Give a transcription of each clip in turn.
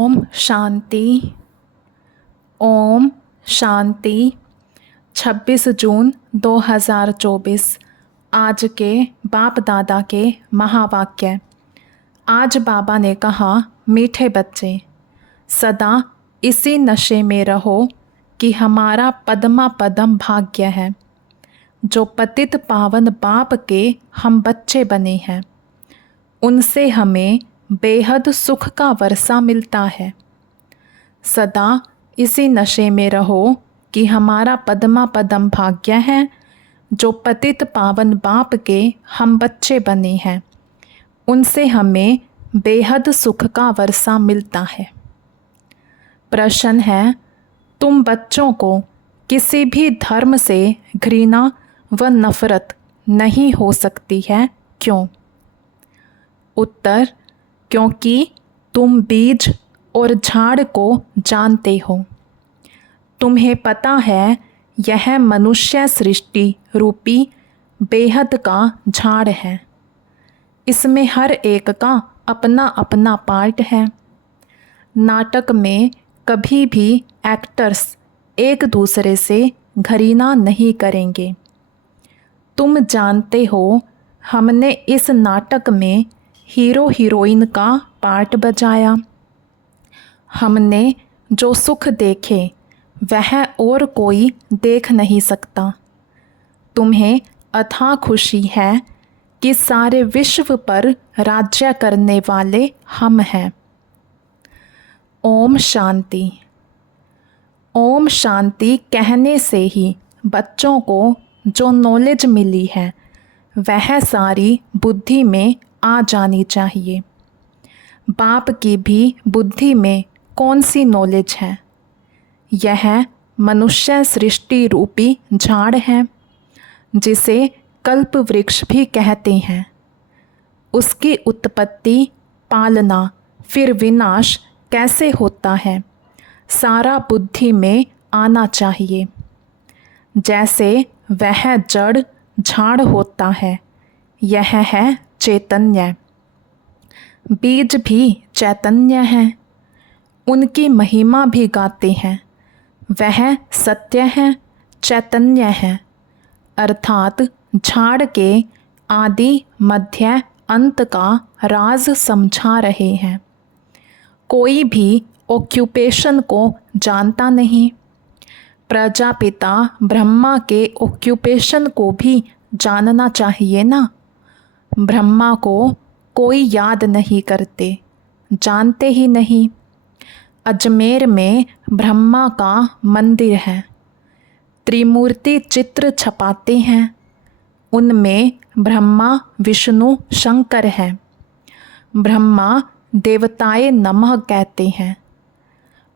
ओम शांति। ओम शांति। 26 जून 2024 आज के बाप दादा के महावाक्य। आज बाबा ने कहा, मीठे बच्चे, सदा इसी नशे में रहो कि हमारा पद्मा पदम भाग्य है। जो पतित पावन बाप के हम बच्चे बने हैं, उनसे हमें बेहद सुख का वर्षा मिलता है। सदा इसी नशे में रहो कि हमारा पद्मा पदम भाग्य है। जो पतित पावन बाप के हम बच्चे बने हैं, उनसे हमें बेहद सुख का वर्षा मिलता है। प्रश्न है, तुम बच्चों को किसी भी धर्म से घृणा व नफरत नहीं हो सकती है, क्यों? उत्तर, क्योंकि तुम बीज और झाड़ को जानते हो। तुम्हें पता है यह मनुष्य सृष्टि रूपी बेहद का झाड़ है। इसमें हर एक का अपना अपना पार्ट है। नाटक में कभी भी एक्टर्स एक दूसरे से घृणा नहीं करेंगे। तुम जानते हो, हमने इस नाटक में हीरो हीरोइन का पार्ट बजाया। हमने जो सुख देखे वह और कोई देख नहीं सकता। तुम्हें अथाह खुशी है कि सारे विश्व पर राज्य करने वाले हम हैं। ओम शांति। ओम शांति कहने से ही बच्चों को जो नॉलेज मिली है वह सारी बुद्धि में आ जानी चाहिए। बाप की भी बुद्धि में कौन सी नॉलेज है? यह मनुष्य सृष्टि रूपी झाड़ है, जिसे कल्प वृक्ष भी कहते हैं। उसकी उत्पत्ति, पालना, फिर विनाश कैसे होता है, सारा बुद्धि में आना चाहिए। जैसे वह जड़ झाड़ होता है, यह है चैतन्य। बीज भी चैतन्य हैं, उनकी महिमा भी गाते हैं। वह सत्य है, चैतन्य है, अर्थात झाड़ के आदि मध्य अंत का राज समझा रहे हैं। कोई भी ऑक्यूपेशन को जानता नहीं। प्रजापिता ब्रह्मा के ऑक्यूपेशन को भी जानना चाहिए ना। ब्रह्मा को कोई याद नहीं करते, जानते ही नहीं। अजमेर में ब्रह्मा का मंदिर है। त्रिमूर्ति चित्र छपाते हैं, उनमें ब्रह्मा, विष्णु, शंकर है। ब्रह्मा देवताए नमः कहते हैं।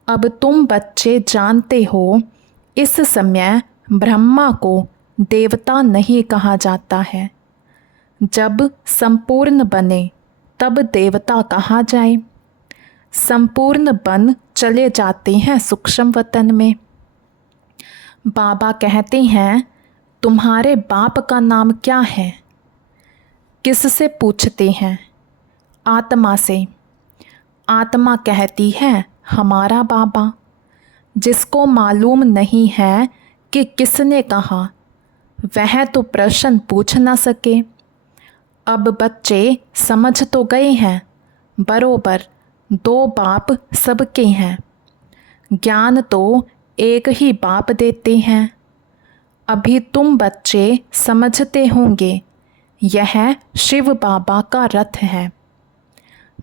अब तुम बच्चे जानते हो, इस समय ब्रह्मा को देवता नहीं कहा जाता है। जब संपूर्ण बने तब देवता कहा जाए। संपूर्ण बन चले जाते हैं सूक्ष्म वतन में। बाबा कहते हैं, तुम्हारे बाप का नाम क्या है? किससे पूछते हैं? आत्मा से। आत्मा कहती है, हमारा बाबा। जिसको मालूम नहीं है कि किसने कहा, वह तो प्रश्न पूछ न सके। अब बच्चे समझ तो गए हैं, बरोबर दो बाप सबके हैं। ज्ञान तो एक ही बाप देते हैं। अभी तुम बच्चे समझते होंगे, यह शिव बाबा का रथ है।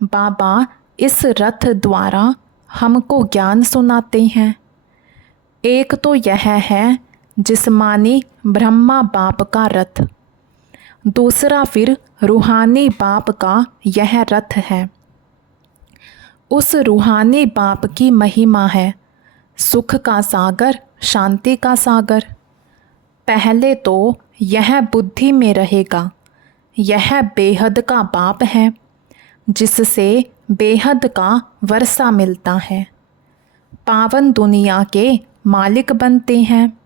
बाबा इस रथ द्वारा हमको ज्ञान सुनाते हैं। एक तो यह है जिस्मानी ब्रह्मा बाप का रथ, दूसरा फिर रूहानी बाप का यह रथ है। उस रूहानी बाप की महिमा है सुख का सागर, शांति का सागर। पहले तो यह बुद्धि में रहेगा, यह बेहद का बाप है, जिससे बेहद का वर्षा मिलता है। पावन दुनिया के मालिक बनते हैं।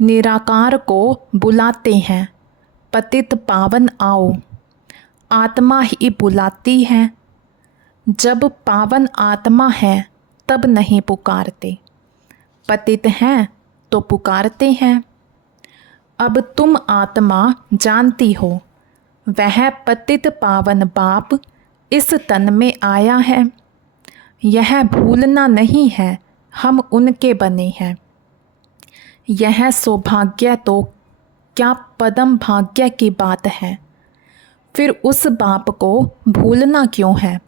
निराकार को बुलाते हैं, पतित पावन आओ। आत्मा ही बुलाती है। जब पावन आत्मा है तब नहीं पुकारते, पतित हैं तो पुकारते हैं। अब तुम आत्मा जानती हो, वह पतित पावन बाप इस तन में आया है। यह भूलना नहीं है हम उनके बने हैं। यह सौभाग्य तो क्या पदम भाग्य की बात है, फिर उस बाप को भूलना क्यों है।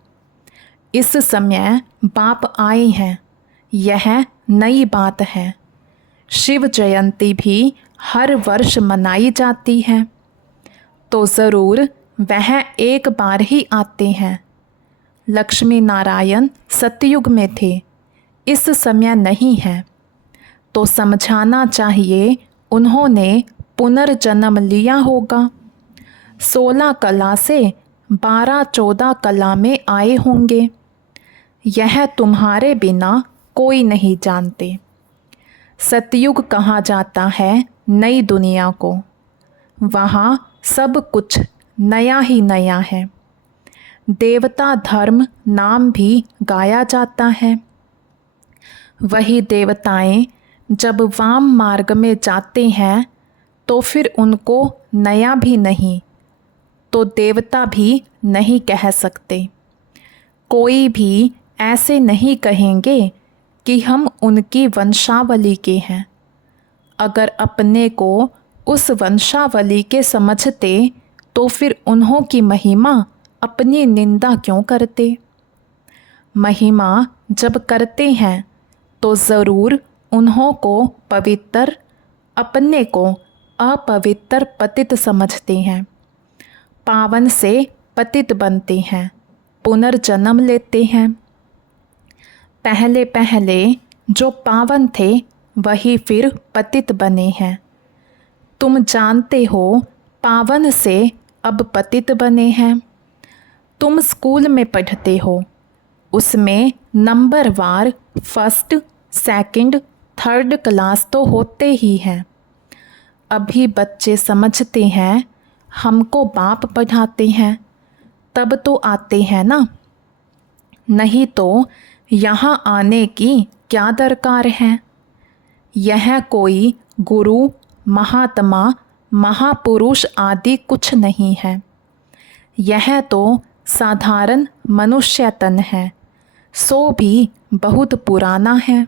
इस समय बाप आए हैं, यह नई बात है। शिव जयंती भी हर वर्ष मनाई जाती है, तो ज़रूर वह एक बार ही आते हैं। लक्ष्मी नारायण सतयुग में थे, इस समय नहीं है, तो समझाना चाहिए उन्होंने पुनर्जन्म लिया होगा। 16 कला से 12-14 कला में आए होंगे। यह तुम्हारे बिना कोई नहीं जानते। सतयुग कहा जाता है नई दुनिया को, वहाँ सब कुछ नया ही नया है। देवता धर्म नाम भी गाया जाता है। वही देवताएं जब वाम मार्ग में जाते हैं तो फिर उनको नया भी नहीं तो देवता भी नहीं कह सकते। कोई भी ऐसे नहीं कहेंगे कि हम उनकी वंशावली के हैं। अगर अपने को उस वंशावली के समझते तो फिर उन्हों की महिमा अपनी निंदा क्यों करते। महिमा जब करते हैं तो ज़रूर उन्हों को पवित्र, अपने को अपवित्र पतित समझते हैं। पावन से पतित बनते हैं, पुनर्जन्म लेते हैं। पहले पहले जो पावन थे वही फिर पतित बने हैं। तुम जानते हो पावन से अब पतित बने हैं। तुम स्कूल में पढ़ते हो, उसमें नंबरवार फर्स्ट, सेकंड, थर्ड क्लास तो होते ही हैं। अभी बच्चे समझते हैं हमको बाप पढ़ाते हैं, तब तो आते हैं ना, नहीं तो यहाँ आने की क्या दरकार है। यह कोई गुरु, महात्मा, महापुरुष आदि कुछ नहीं है। यह तो साधारण मनुष्य तन है, सो भी बहुत पुराना है।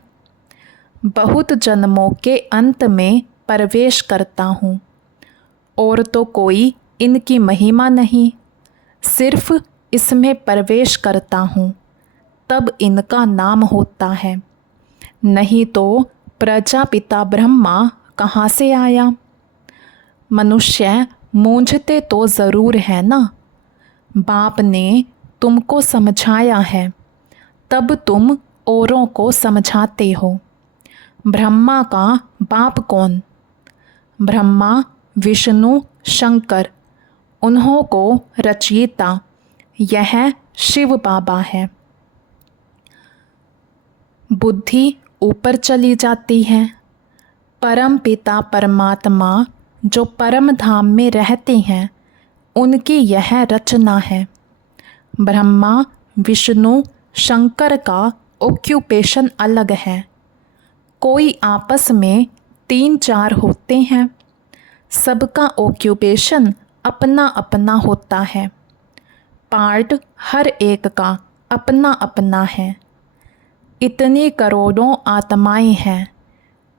बहुत जन्मों के अंत में प्रवेश करता हूँ, और तो कोई इनकी महिमा नहीं, सिर्फ इसमें प्रवेश करता हूँ तब इनका नाम होता है। नहीं तो प्रजापिता ब्रह्मा कहाँ से आया। मनुष्य मूंझते तो ज़रूर है ना। बाप ने तुमको समझाया है, तब तुम औरों को समझाते हो। ब्रह्मा का बाप कौन। ब्रह्मा, विष्णु, शंकर, उन्हों को रचयिता यह शिव बाबा है। बुद्धि ऊपर चली जाती है। परम पिता परमात्मा जो परम धाम में रहते हैं, उनकी यह रचना है। ब्रह्मा, विष्णु, शंकर का ऑक्यूपेशन अलग है। कोई आपस में 3-4 होते हैं, सबका ऑक्यूपेशन अपना अपना होता है। पार्ट हर एक का अपना अपना है। इतनी करोड़ों आत्माएं हैं,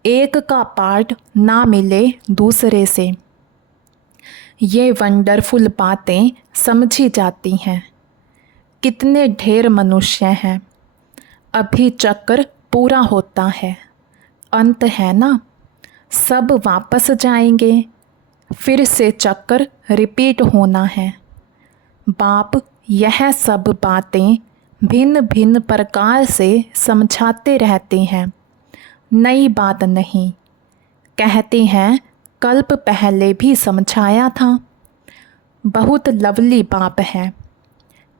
एक का पार्ट ना मिले दूसरे से। ये वंडरफुल बातें समझी जाती हैं। कितने ढेर मनुष्य हैं। अभी चक्र पूरा होता है, अंत है ना, सब वापस जाएंगे, फिर से चक्र रिपीट होना है। बाप यह सब बातें भिन्न भिन्न प्रकार से समझाते रहते हैं, नई बात नहीं। कहते हैं कल्प पहले भी समझाया था। बहुत लवली बाप है।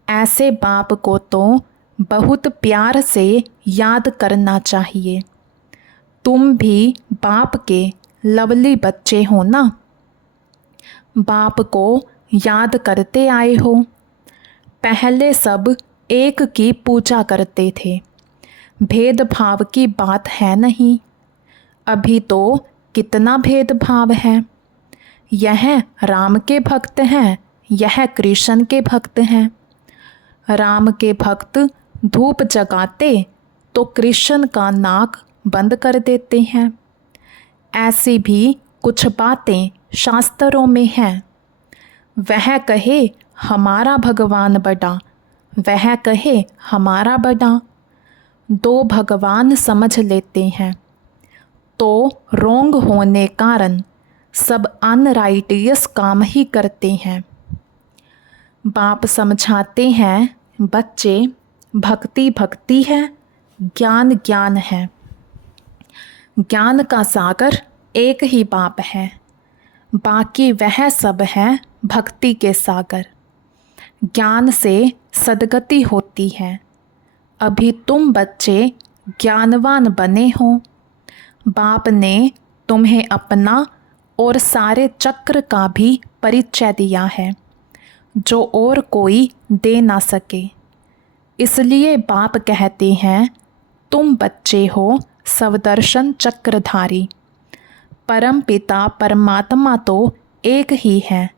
ऐसे बाप को तो बहुत प्यार से याद करना चाहिए। तुम भी बाप के लवली बच्चे हो ना। बाप को याद करते आए हो। पहले सब एक की पूजा करते थे। भेदभाव की बात है नहीं। अभी तो कितना भेदभाव है। यह राम के भक्त हैं, यह कृष्ण के भक्त हैं। राम के भक्त धूप जगाते तो कृष्ण का नाक बंद कर देते हैं। ऐसी भी कुछ बातें शास्त्रों में हैं। वह कहे हमारा भगवान बड़ा, वह कहे हमारा बड़ा। दो भगवान समझ लेते हैं तो रोंग होने कारण सब अनराइटियस काम ही करते हैं। बाप समझाते हैं बच्चे, भक्ति भक्ति है, ज्ञान ज्ञान है। ज्ञान का सागर एक ही बाप है, बाकी वह सब है भक्ति के सागर। ज्ञान से सद्गति होती है। अभी तुम बच्चे ज्ञानवान बने हो। बाप ने तुम्हें अपना और सारे चक्र का भी परिचय दिया है, जो और कोई दे ना सके। इसलिए बाप कहते हैं तुम बच्चे हो सवदर्शन चक्रधारी। परम पिता परमात्मा तो एक ही है,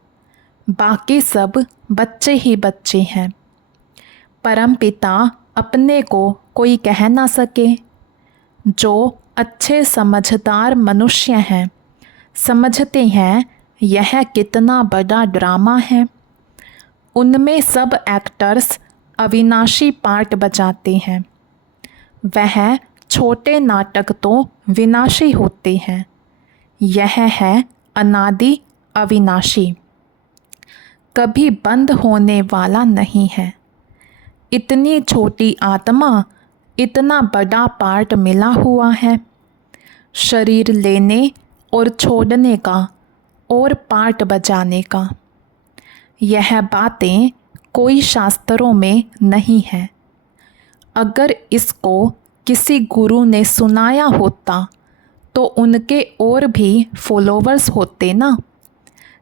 बाकी सब बच्चे ही बच्चे हैं। परम पिता अपने को कोई कह ना सके। जो अच्छे समझदार मनुष्य हैं समझते हैं यह कितना बड़ा ड्रामा है। उनमें सब एक्टर्स अविनाशी पार्ट बजाते हैं। वह छोटे नाटक तो विनाशी होते हैं। यह है अनादि अविनाशी, कभी बंद होने वाला नहीं है। इतनी छोटी आत्मा, इतना बड़ा पार्ट मिला हुआ है। शरीर लेने और छोड़ने का और पार्ट बजाने का। यह बातें कोई शास्त्रों में नहीं है। अगर इसको किसी गुरु ने सुनाया होता तो उनके और भी फॉलोवर्स होते ना।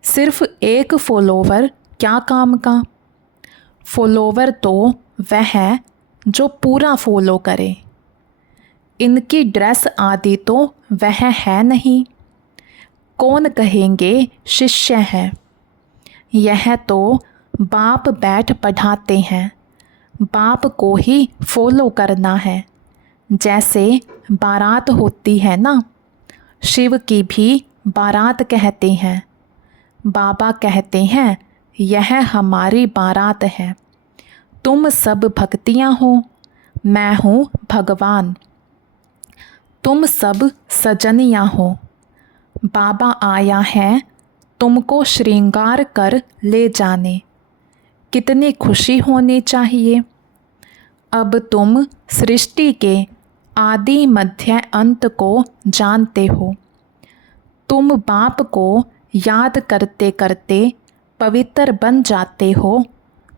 सिर्फ एक फॉलोवर क्या काम का। फॉलोवर तो वह है जो पूरा फॉलो करे। इनकी ड्रेस आदि तो वह है नहीं। कौन कहेंगे शिष्य है। यह तो बाप बैठ पढ़ाते हैं। बाप को ही फॉलो करना है। जैसे बारात होती है ना, शिव की भी बारात कहते हैं। बाबा कहते हैं यह हमारी बारात है। तुम सब भक्तियाँ हो, मैं हूँ भगवान। तुम सब सजनियाँ हो। बाबा आया है तुमको श्रृंगार कर ले जाने। कितनी खुशी होनी चाहिए। अब तुम सृष्टि के आदि मध्य अंत को जानते हो। तुम बाप को याद करते करते पवित्र बन जाते हो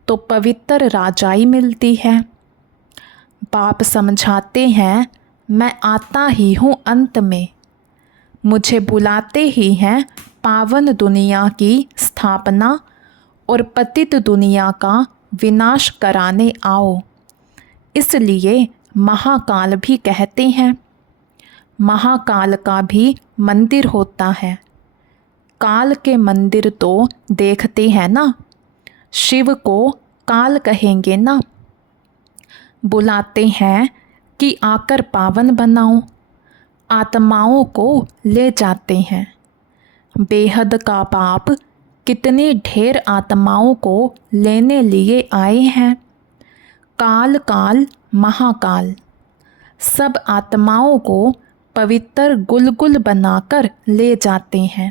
तो पवित्र राजाई मिलती है। बाप समझाते हैं मैं आता ही हूँ अंत में। मुझे बुलाते ही हैं पावन दुनिया की स्थापना और पतित दुनिया का विनाश कराने आओ। इसलिए महाकाल भी कहते हैं। महाकाल का भी मंदिर होता है। काल के मंदिर तो देखते हैं ना। शिव को काल कहेंगे ना। बुलाते हैं कि आकर पावन बनाओ। आत्माओं को ले जाते हैं। बेहद का बाप कितनी ढेर आत्माओं को लेने लिए आए हैं। काल काल महाकाल सब आत्माओं को पवित्र गुलगुल बनाकर ले जाते हैं।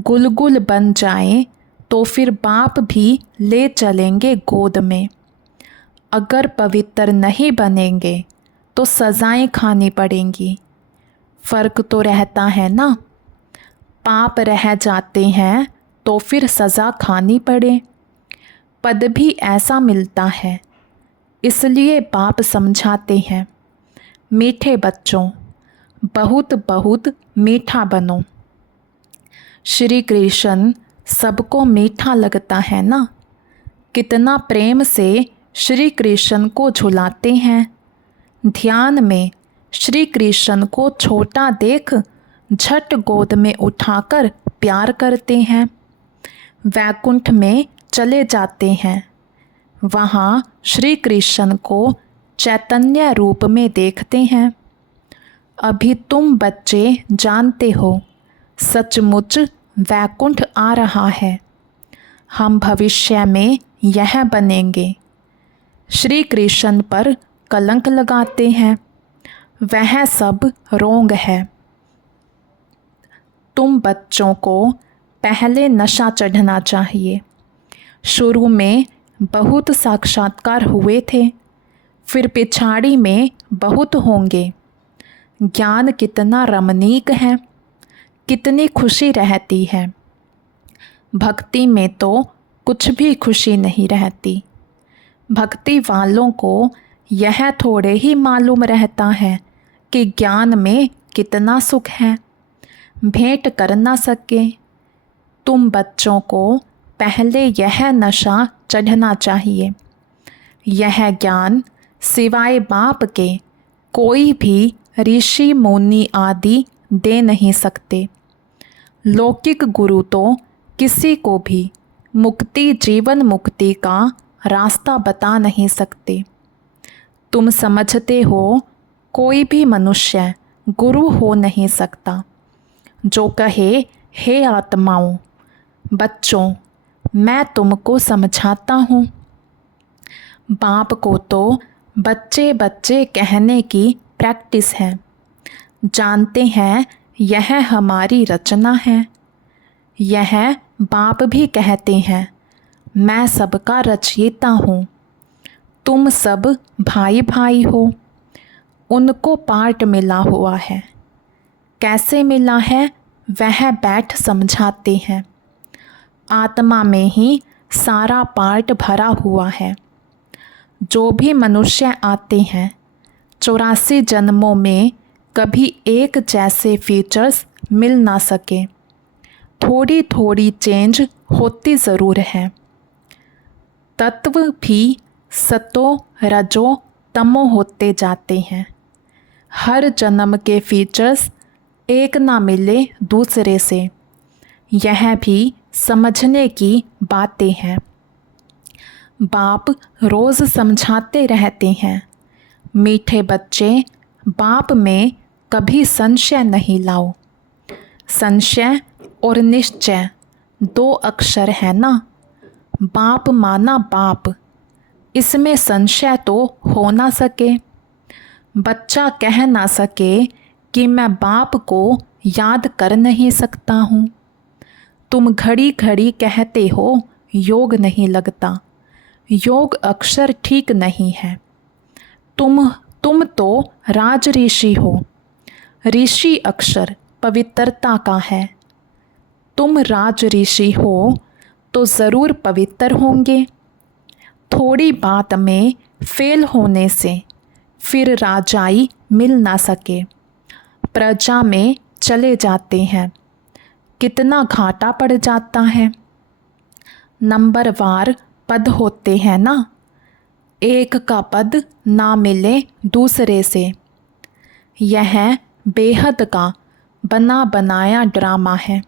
गुलगुल बन जाएं तो फिर बाप भी ले चलेंगे गोद में। अगर पवित्र नहीं बनेंगे तो सज़ाएं खानी पड़ेंगी। फ़र्क तो रहता है ना। पाप रह जाते हैं तो फिर सज़ा खानी पड़े। पद भी ऐसा मिलता है। इसलिए बाप समझाते हैं मीठे बच्चों, बहुत बहुत मीठा बनो। श्री कृष्ण सबको मीठा लगता है ना। कितना प्रेम से श्री कृष्ण को झुलाते हैं। ध्यान में श्री कृष्ण को छोटा देख झट गोद में उठाकर प्यार करते हैं। वैकुंठ में चले जाते हैं। वहाँ श्री कृष्ण को चैतन्य रूप में देखते हैं। अभी तुम बच्चे जानते हो, सचमुच वैकुंठ आ रहा है। हम भविष्य में यह बनेंगे। श्री कृष्ण पर कलंक लगाते हैं, वह सब रोंग है। तुम बच्चों को पहले नशा चढ़ना चाहिए। शुरू में बहुत साक्षात्कार हुए थे, फिर पिछाड़ी में बहुत होंगे। ज्ञान कितना रमणीक है, कितनी खुशी रहती है। भक्ति में तो कुछ भी खुशी नहीं रहती। भक्ति वालों को यह थोड़े ही मालूम रहता है कि ज्ञान में कितना सुख है, भेंट कर ना सके। तुम बच्चों को पहले यह नशा चढ़ना चाहिए। यह ज्ञान सिवाय बाप के कोई भी ऋषि मुनि आदि दे नहीं सकते। लौकिक गुरु तो किसी को भी मुक्ति, जीवन मुक्ति का रास्ता बता नहीं सकते। तुम समझते हो कोई भी मनुष्य गुरु हो नहीं सकता जो कहे, हे आत्माओं, बच्चों, मैं तुमको समझाता हूँ। बाप को तो बच्चे बच्चे कहने की प्रैक्टिस है। जानते हैं यह हमारी रचना है। यह बाप भी कहते हैं, मैं सबका रचयिता हूँ। तुम सब भाई भाई हो। उनको पार्ट मिला हुआ है। कैसे मिला है वह बैठ समझाते हैं। आत्मा में ही सारा पार्ट भरा हुआ है। जो भी मनुष्य आते हैं 84 जन्मों में कभी एक जैसे फीचर्स मिल ना सके। थोड़ी थोड़ी चेंज होती ज़रूर है। तत्व भी सतो रजो तमो होते जाते हैं। हर जन्म के फीचर्स एक ना मिले दूसरे से, यह भी समझने की बातें हैं। बाप रोज़ समझाते रहते हैं, मीठे बच्चे, बाप में कभी संशय नहीं लाओ। संशय और निश्चय 2 अक्षर है ना। बाप माना बाप, इसमें संशय तो हो ना सके। बच्चा कह ना सके कि मैं बाप को याद कर नहीं सकता हूँ। तुम घड़ी घड़ी कहते हो योग नहीं लगता। योग अक्षर ठीक नहीं है। तुम तो राज ऋषि हो। ऋषि अक्षर पवित्रता का है। तुम राज ऋषि हो तो ज़रूर पवित्र होंगे। थोड़ी बात में फेल होने से फिर राजाई मिल ना सके। प्रजा में चले जाते हैं, कितना घाटा पड़ जाता है। नंबरवार पद होते हैं ना, एक का पद ना मिले दूसरे से। यह बेहद का बना बनाया ड्रामा है।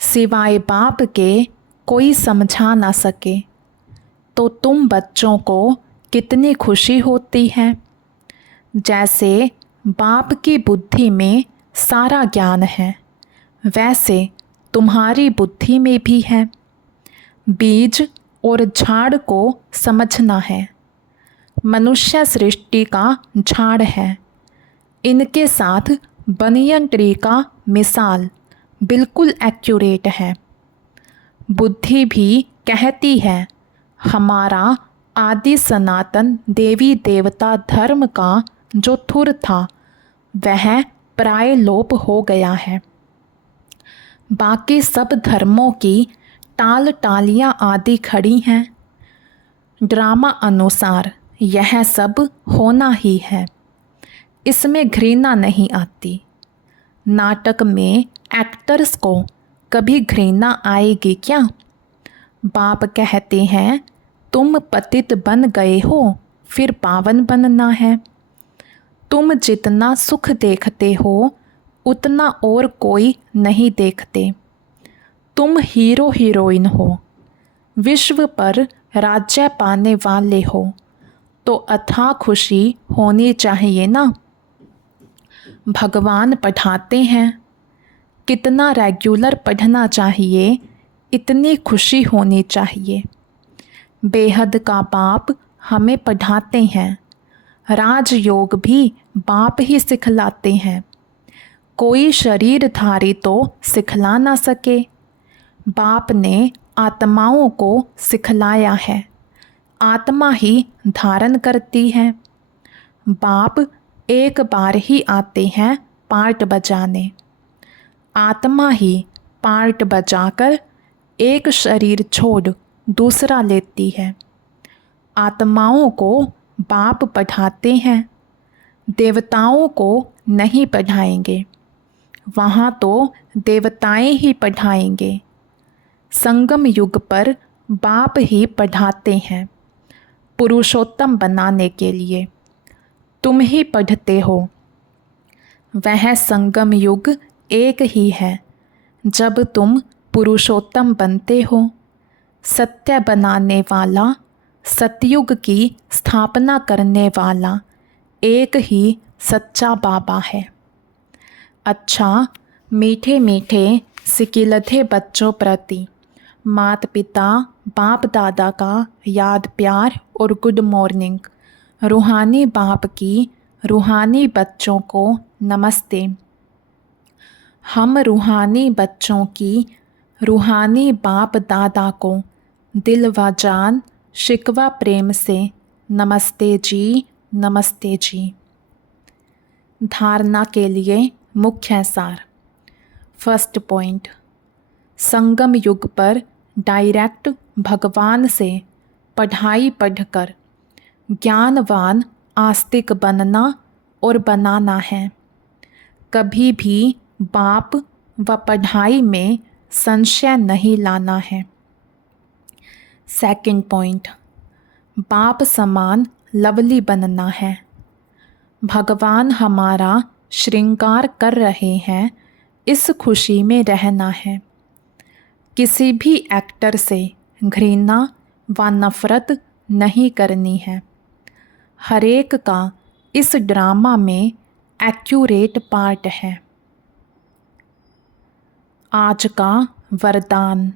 सिवाय बाप के कोई समझा ना सके। तो तुम बच्चों को कितनी खुशी होती है। जैसे बाप की बुद्धि में सारा ज्ञान है, वैसे तुम्हारी बुद्धि में भी है। बीज और झाड़ को समझना है। मनुष्य सृष्टि का झाड़ है। इनके साथ बनियन ट्री का मिसाल बिल्कुल एक्यूरेट है। बुद्धि भी कहती है, हमारा आदि सनातन देवी देवता धर्म का जो थुर था वह प्राय लोप हो गया है। बाकी सब धर्मों की टाल टालियाँ आदि खड़ी हैं। ड्रामा अनुसार यह सब होना ही है। इसमें घृणा नहीं आती। नाटक में एक्टर्स को कभी घृणा आएगी क्या? बाप कहते हैं तुम पतित बन गए हो फिर पावन बनना है। तुम जितना सुख देखते हो उतना और कोई नहीं देखते। तुम हीरो हीरोइन हो, विश्व पर राज्य पाने वाले हो, तो अथाह खुशी होनी चाहिए ना। भगवान पढ़ाते हैं, कितना रेगुलर पढ़ना चाहिए, इतनी खुशी होनी चाहिए। बेहद का बाप हमें पढ़ाते हैं, राजयोग भी बाप ही सिखलाते हैं। कोई शरीरधारी तो सिखला ना सके, बाप ने आत्माओं को सिखलाया है, आत्मा ही धारण करती है। बाप एक बार ही आते हैं पार्ट बजाने, आत्मा ही पार्ट बजाकर एक शरीर छोड़ दूसरा लेती है। आत्माओं को बाप पढ़ाते हैं, देवताओं को नहीं पढ़ाएंगे, वहाँ तो देवताएं ही पढ़ाएंगे। संगम युग पर बाप ही पढ़ाते हैं, पुरुषोत्तम बनाने के लिए। तुम ही पढ़ते हो। वह संगम युग एक ही है जब तुम पुरुषोत्तम बनते हो। सत्य बनाने वाला, सतयुग की स्थापना करने वाला एक ही सच्चा बाबा है। अच्छा, मीठे मीठे सिकिलधे बच्चों प्रति माता पिता बाप दादा का याद प्यार और गुड मॉर्निंग। रूहानी बाप की रूहानी बच्चों को नमस्ते। हम रूहानी बच्चों की रूहानी बाप दादा को दिल व जान शिकवा प्रेम से नमस्ते जी, नमस्ते जी। धारणा के लिए मुख्य सार। फर्स्ट पॉइंट, संगम युग पर डायरेक्ट भगवान से पढ़ाई पढ़कर ज्ञानवान आस्तिक बनना और बनाना है। कभी भी बाप व पढ़ाई में संशय नहीं लाना है। सेकंड पॉइंट, बाप समान लवली बनना है। भगवान हमारा श्रृंगार कर रहे हैं, इस खुशी में रहना है। किसी भी एक्टर से घृणा व नफरत नहीं करनी है। हरेक का इस ड्रामा में एक्यूरेट पार्ट है। आज का वरदान,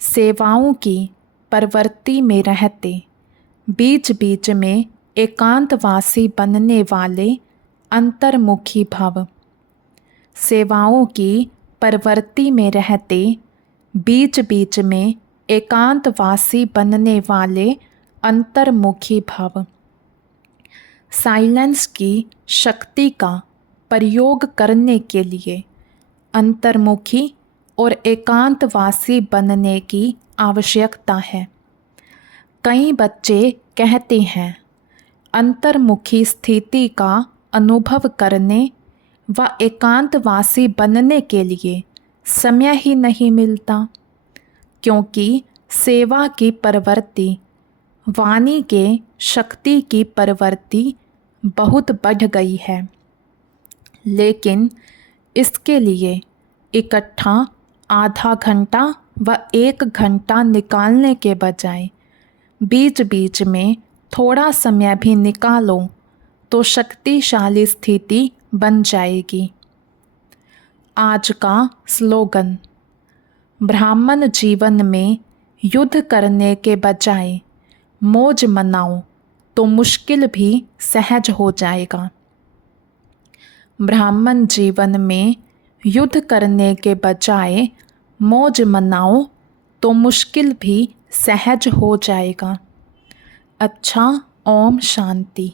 सेवाओं की प्रवृत्ति में रहते बीच बीच में एकांतवासी बनने वाले अंतर्मुखी भव। सेवाओं की प्रवृत्ति में रहते बीच बीच में एकांतवासी बनने वाले अंतर्मुखी भव। साइलेंस की शक्ति का प्रयोग करने के लिए अंतर्मुखी और एकांतवासी बनने की आवश्यकता है। कई बच्चे कहते हैं, अंतर्मुखी स्थिति का अनुभव करने व एकांतवासी बनने के लिए समय ही नहीं मिलता, क्योंकि सेवा की प्रवृत्ति, वाणी के शक्ति की प्रवृत्ति बहुत बढ़ गई है। लेकिन इसके लिए इकट्ठा आधा घंटा व 1 घंटा निकालने के बजाय बीच बीच में थोड़ा समय भी निकालो तो शक्तिशाली स्थिति बन जाएगी। आज का स्लोगन, ब्राह्मण जीवन में युद्ध करने के बजाय मौज मनाओ तो मुश्किल भी सहज हो जाएगा। ब्राह्मण जीवन में युद्ध करने के बजाय मौज मनाओ तो मुश्किल भी सहज हो जाएगा। अच्छा, ओम शांति।